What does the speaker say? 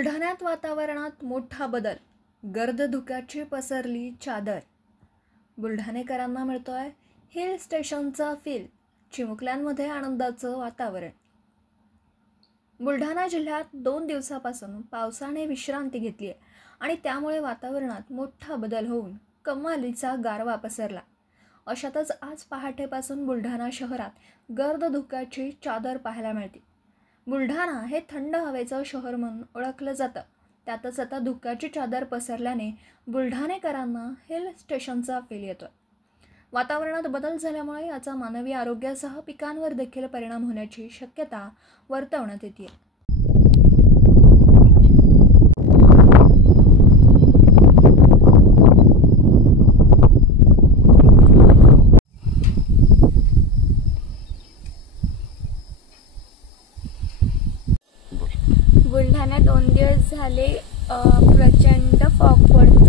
बुलढाण्यात वातावरणात मोठा बदल, गर्द धुक्याची पसरली चादर. बुलढाणेकरांना मिळतोय हिल स्टेशनचा फील, चिमुकल्यांमध्ये आनंदाचं वातावरण. बुलढाणा जिल्ह्यात 2 दिवसापासून पावसाने विश्रांती घेतली आहे आणि त्यामुळे वातावरणात मोठा बदल होऊन कमालीचा गारवा पसरला. अशातच आज पहाटेपासून बुलढाणा शहरात गर्द धुक्याची चादर पाहायला मिळते. बुलढाणा हे थंड हवेचं शहर म्हणून ओळखलं जातं. त्यातच आता धुक्याची चादर पसरल्याने बुलढाणेकरांना हिल स्टेशनचा फील येतोय. वातावरणात बदल झाल्यामुळे याचा मानवी आरोग्यासह पिकांवर देखील परिणाम होण्याची शक्यता वर्तवण्यात येते. बुलढाण्यात 2 दिवस झाले प्रचंड फॉग पडतो.